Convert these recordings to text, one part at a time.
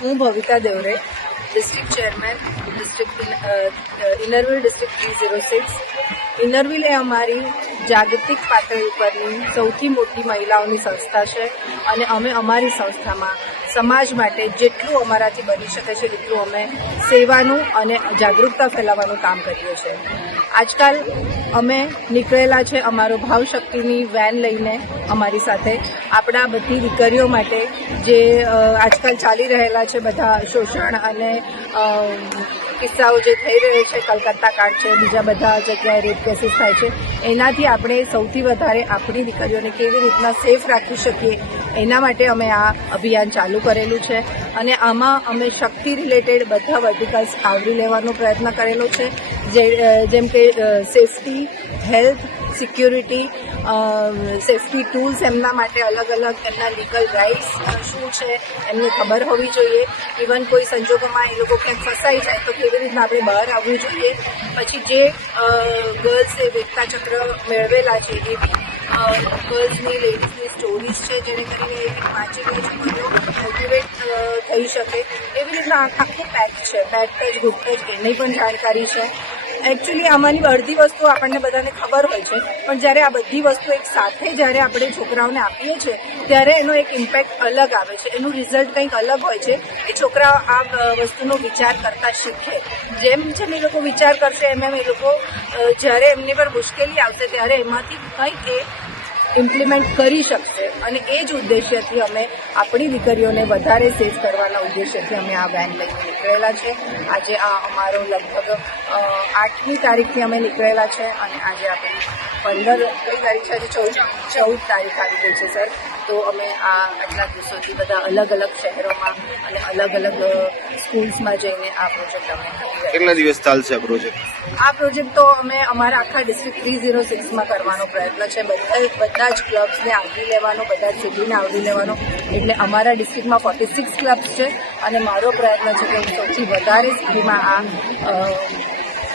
હું Bhavita Devre district chairman district Inner Wheel district three zero six Inner Wheel એ અમારી જાગતિક પાતળી ઉપરની સૌથી મોટી મહિલાઓની સંસ્થા છે અને અમે અમારી સંસ્થામાં સમાજ માટે જેટલું અમારાથી બની શકે છે, એટલું અમે સેવાનું અને જાગૃતતા ફેલાવવાનું કામ કરીએ છીએ. આજકાલ અમે નીકળેલા છે અમારો ભાવશક્તિની વેન લઈને અમારી સાથે. આપણા બધી દીકરીઓ માટે જે આજકાલ ચાલી રહેલા છે બધા શોષણ અને કિસ્સાઓ જે થઈ રહ્યો છે, કલકત્તા કાંડ છે, બીજા બધા જગ્યાએ રેપ કેસીસ થાય છે, એનાથી આપણે સૌથી વધારે આપણી દીકરીઓને કેવી રીતના સેફ રાખી શકીએ, એના માટે અમે આ અભિયાન ચાલુ કરેલું છે. અને આમાં અમે શક્તિ રિલેટેડ બધા વર્ટિકલ્સ આવરી લેવાનો પ્રયત્ન કરેલો છે. જેમ કે safety health security safety tools એમના માટે અલગ અલગ એમના લીગલ રાઇટ્સ શું છે એમને ખબર હોવી જોઈએ. ઇવન કોઈ સંજોગોમાં એ લોકો ક્યાંક ફસાઈ જાય તો કેવી રીતના આપણે બહાર આવવું જોઈએ. પછી જે ગર્લ્સે વીરતા ચક્ર મેળવેલા છે, એ ગર્લ્સની લેડીઝની સ્ટોરીઝ છે, જેને કરીને વાંચેલી છોકરીઓ મોટિવેટ થઈ શકે. એવી રીતના આખું પેક છે. પેક જ ગ્રુપ જ, એની પણ જાણકારી છે. એકચ્યુઅલી આમાંની અડધી વસ્તુ આપણને બધાને ખબર હોય છે. પણ જ્યારે આ બધી વસ્તુ એક સાથે જ્યારે આપણે છોકરાઓને આપીએ છીએ, ત્યારે એનો એક ઇમ્પેક્ટ અલગ આવે છે. એનું રિઝલ્ટ કંઈક અલગ હોય છે એ છોકરાઓ આ વસ્તુનો વિચાર કરતા શીખે. જેમ જેમ એ લોકો વિચાર કરશે, એમ એમ એ લોકો જ્યારે એમની પર મુશ્કેલી આવશે, ત્યારે એમાંથી કંઈક એ ઇમ્પ્લિમેન્ટ કરી શકશે. અને એ જ ઉદ્દેશ્યથી અમે આપણી દીકરીઓને વધારે સેફ કરવાના ઉદ્દેશ્યથી અમે આ વેન લઈને નીકળેલા છે. આજે આ અમારો લગભગ આઠમી તારીખથી અમે નીકળેલા છે અને આજે આપણે પંદર કઈ તારીખ છે આજે? ચૌદ. ચૌદ તારીખ આવી ગઈ છે સર. તો અમે આ આટલા દિવસોથી બધા અલગ અલગ શહેરોમાં અને અલગ અલગ સ્કૂલ્સમાં જઈને આ પ્રોજેક્ટ અમે કેટલા દિવસ ચાલશે આ પ્રોજેક્ટ આ પ્રોજેક્ટ તો અમે અમારા આખા ડિસ્ટ્રિક્ટ થ્રી ઝીરો સિક્સમાં કરવાનો પ્રયત્ન છે. બધા બધા જ ક્લબ્સને આવરી લેવાનો, બધા જ સિટીને આવરી લેવાનો. એટલે અમારા ડિસ્ટ્રિક્ટમાં ફોર્ટી સિક્સ ક્લબ્સ છે અને મારો પ્રયત્ન છે કે હું સૌથી વધારે સિટીમાં આ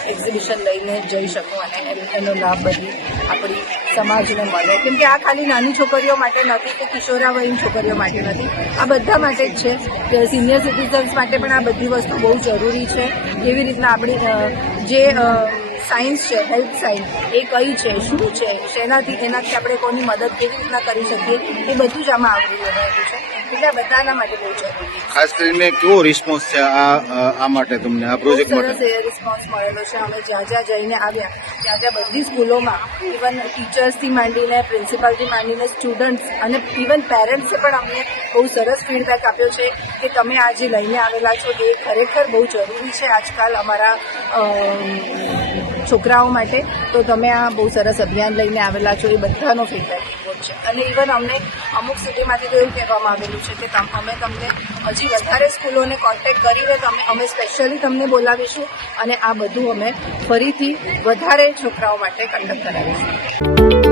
એક્ઝિબિશન લઈને જઈ શકું અને એનો લાભ બધી આપણી સમાજને મળે. કેમ કે આ ખાલી નાની છોકરીઓ માટે નથી કે કિશોરાવયીન છોકરીઓ માટે નથી. આ બધા માટે જ છે. કે સિનિયર સિટીઝન્સ માટે પણ આ બધી વસ્તુ બહુ જરૂરી છે. કેવી રીતના આપણી જે સાયન્સ છે હેલ્થ સાયન્સ એ કઈ છે શું છે શેનાથી એનાથી આપણે કોની મદદ કેવી રીતના કરી શકીએ એ બધું જ આમાં આવરી લેવાયું છે. એટલે આ બધાના માટે બહુ જરૂરી ખાસ કરીને કેવો રિસ્પોન્સ છે આ- આ માટે તમને આ પ્રોજેક્ટ માટે? સરસ રિસ્પોન્સ મળેલો છે. અમે જ્યાં જ્યાં જઈને આવ્યા ત્યાં ત્યાં બધી સ્કૂલોમાં ઇવન ટીચર્સથી માંડીને પ્રિન્સિપાલથી માંડીને સ્ટુડન્ટ્સ અને ઇવન પેરેન્ટ્સે પણ અમને બહુ સરસ ફીડબેક આપ્યો છે કે તમે આ જે લઈને આવેલા છો. એ ખરેખર બહુ જરૂરી છે આજકાલ અમારા છોકરાઓ માટે. તો તમે આ બહુ સરસ અભિયાન લઈને આવેલા છો. એ બધાનો ફીડબેક છે. અને ઇવન અમને અમુક સિટીમાંથી તો એવું કહેવામાં આવેલું છે કે અમે તમને હજી વધારે સ્કૂલોને કોન્ટેક્ટ કરીને તમે, અમે સ્પેશિયલી તમને બોલાવીશું અને આ બધું અમે ફરીથી વધારે છોકરાઓ માટે કંડક્ટ કરાવીશું.